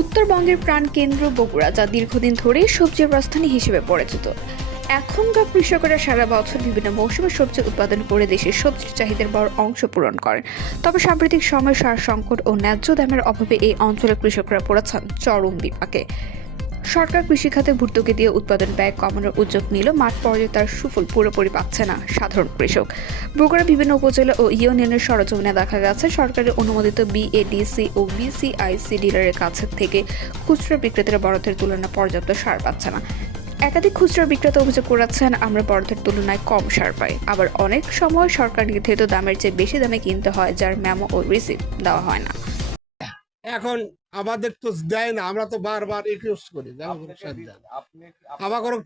উত্তরবঙ্গের প্রাণ কেন্দ্র বগুড়া, যা দীর্ঘদিন ধরেই সবজির রাজধানী হিসেবে পরিচিত। এখনকার কৃষকেরা সারা বছর বিভিন্ন মৌসুমে সবজি উৎপাদন করে দেশের সবজির চাহিদার বড় অংশ পূরণ করেন। তবে সাম্প্রতিক সময় সার সংকট ও ন্যায্য দামের অভাবে এই অঞ্চলের কৃষকরা পড়েছেন চরম বিপাকে। সরকার কৃষিখাতে ভর্তুকি দিয়ে উৎপাদন ব্যয় কমানোর উদ্যোগ নিল মাঠ পর্যায়ে তার সুফল পুরোপুরি পাচ্ছে না সাধারণ কৃষক। বগুড়া বিভিন্ন উপজেলা ও ইউনিয়নের সরজমিনে দেখা গেছে, সরকারের অনুমোদিত বিএডিসি ও বিসিআইসি ডিলারের কাছ থেকে খুচরা বিক্রেতারা বরাদ্দের তুলনায় পর্যাপ্ত সার পাচ্ছে না। একাধিক খুচরা বিক্রেতা অভিযোগ করেছেন, আমরা বরাদ্দের তুলনায় কম সার পাই। আবার অনেক সময় সরকার নির্ধারিত দামের চেয়ে বেশি দামে কিনতে হয়, যার মেমো ও রিসিপ্ট দেওয়া হয় না। এখন আমাদের তো দেয় না আমরা তো বারবার রিকোয়েস্ট করি আমাকে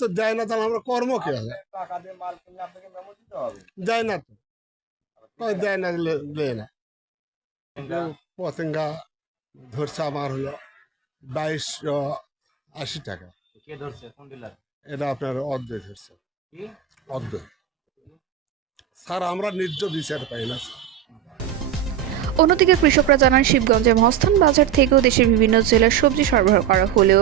তো দেয় না তাহলে আমরা কর্ম কে দিয়ে না তো। দেয়? না দেয় না। পতেঙ্গা। ধরছে আমার হলো বাইশশো আশি টাকা। এটা আপনার অর্ধেক ধরছে। অর্ধেক স্যার আমরা ন্যায্য বিচার পাই না স্যার। অন্যদিকে কৃষকরা জানান শিবগঞ্জের মহস্থান বাজার থেকেও দেশের বিভিন্ন জেলার সবজি সরবরাহ করা হলেও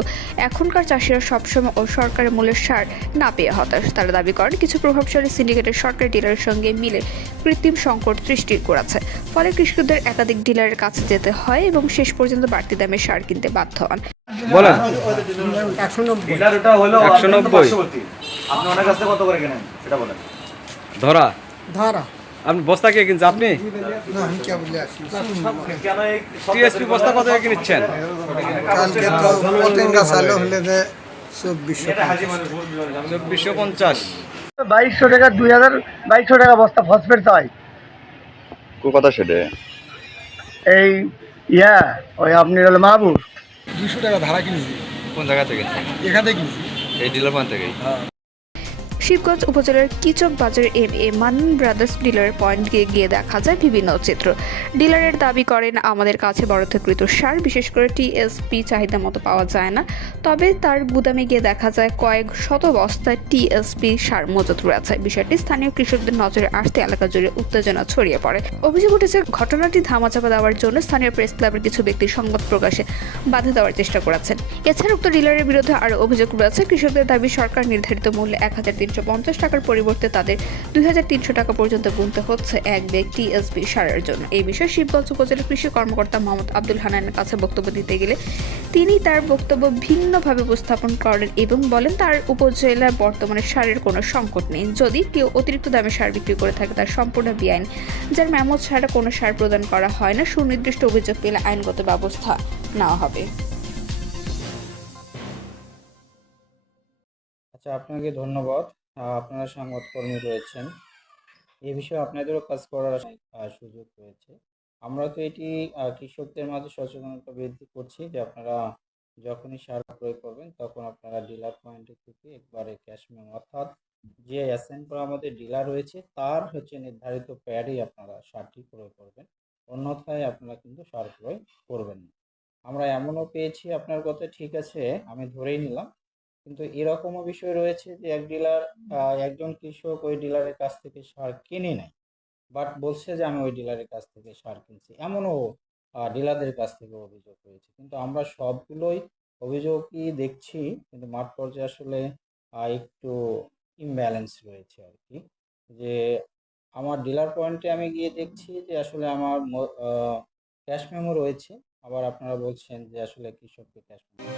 এখনকার চাষিরা সবসময় ও সরকারি মূল্যের সার না পেয়ে হতাশ। তারা দাবি করেন কিছু প্রভাবশালী সিন্ডিকেটের সরকারি ডিলারের সঙ্গে মিলে কৃত্রিম সংকট সৃষ্টি করেছে। ফলে কৃষকদের একাধিক ডিলারের কাছে যেতে হয় এবং শেষ পর্যন্ত বাড়তি দামে সার কিনতে বাধ্য হন। বলেন। ডিলার ওটা হলো 190 পার্শ্ববর্তী। আপনি ওনার কাছ কত করে কেনেন? সেটা বলেন। ধরা। ধারা। আপনি বস্তা কে কিনছে আপনি? না আমি কে বলে আসি? কেন এই টিএসপি বস্তা কত কিনছেন? কালকে তো পতেঙ্গা চালু হলে যে চব্বিশশো এটা হাজি মানুষ ভুল বুঝাবে। আমি চব্বিশশো পঞ্চাশ। বাইশশো টাকা দুই হাজার বাইশশো টাকা বস্তা ফসফেট চাই। কথা সেটা? এই ইয়া ওই আপনি হলো মাহবুব। দুশো টাকা ধারা কিনছি। কোন জায়গা থেকে? এখান থেকে কিনছি। এই ডিলার পয়েন্ট থেকে শিবগঞ্জ উপজেলার কিচক বাজারের এম এ মান্নান ব্রাদার্স ডিলারের পয়েন্টে গিয়ে দেখা যায় বিভিন্ন চিত্র। ডিলারের দাবি করেন, আমাদের কাছে বরাদ্দকৃত সার, বিশেষ করে টিএসপি চাহিদা মতো পাওয়া যায় না। তবে তার গুদামে গিয়ে দেখা যায় কয়েক শত বস্তায় টিএসপি সার মজুত রয়েছে। বিষয়টি স্থানীয় কৃষকদের নজরে আসতে এলাকা জুড়ে উত্তেজনা ছড়িয়ে পড়ে। অভিযোগ উঠেছে, ঘটনাটি ধামাচাপা দেওয়ার জন্য স্থানীয় প্রেস ক্লাবের কিছু ব্যক্তি সংবাদ প্রকাশে বাধা দেওয়ার চেষ্টা করেছেন। এছাড়া উক্ত ডিলারের বিরুদ্ধে আরও অভিযোগ রয়েছে, কৃষকদের দাবি সরকার নির্ধারিত মূল্যে এক হাজার তিনশো পঞ্চাশ টাকার পরিবর্তে তাদের দুই হাজার তিনশো টাকা পর্যন্ত গুনতে হচ্ছে এক ব্যাগ টিএসপি সারের জন্য। এই বিষয়ে শিবগঞ্জ উপজেলা কৃষি কর্মকর্তা মোহাম্মদ আব্দুল হানানের কাছে বক্তব্য দিতে গেলে তিনি তার বক্তব্য ভিন্নভাবে উপস্থাপন করেন এবং বলেন, তার উপজেলায় বর্তমানে সারের কোনো সংকট নেই। যদি কেউ অতিরিক্ত দামে সার বিক্রি করে থাকে, তার সম্পূর্ণ বেআইন। যার মেমত ছাড়া কোনো সার প্রদান করা হয় না, সুনির্দিষ্ট অভিযোগ পেলে আইনগত ব্যবস্থা নেওয়া হবে। আচ্ছা আপনাকে ধন্যবাদ। আপনারা সংবাদকর্মী রয়েছেন। এই বিষয়ে আপনাদেরও কাজ করার সুযোগ রয়েছে। আমরা তো এটি কৃষকদের মাঝে সচেতনতা বৃদ্ধি করছি যে আপনারা যখনই সার প্রয়োগ করবেন তখন আপনারা ডিলার পয়েন্টে থেকে একবারে ক্যাশ মেমো অর্থাৎ যে অ্যাসেন্ট করা আমাদের ডিলার রয়েছে, তার হচ্ছে নির্ধারিত প্যাডেই আপনারা সারটি ক্রয় করবেন। অন্যথায় আপনারা কিন্তু সার প্রয়োগ করবেন না। আমরা এমনও পেয়েছি, আপনার কথা ঠিক আছে, আমি ধরেই নিলাম। কিন্তু এরকমও বিষয় রয়েছে যে এক ডিলার একজন কৃষক ওই ডিলারের কাছ থেকে সার কিনে নেয়। বাট বলছে যে আমি ওই ডিলারের কাছ থেকে সার কিনছি। এমনও ডিলারদের কাছ থেকে অভিযোগ রয়েছে। কিন্তু আমরা সবগুলোই অভিযোগই দেখছি, কিন্তু মাঠ পর্যায়ে আসলে একটু ইমব্যালেন্স রয়েছে আর কি যে আমার ডিলার পয়েন্টে আমি গিয়ে দেখছি যে আসলে আমার ক্যাশ মেমো রয়েছে। আবার আপনারা বলছেন যে আসলে কৃষককে ক্যাশ মেমো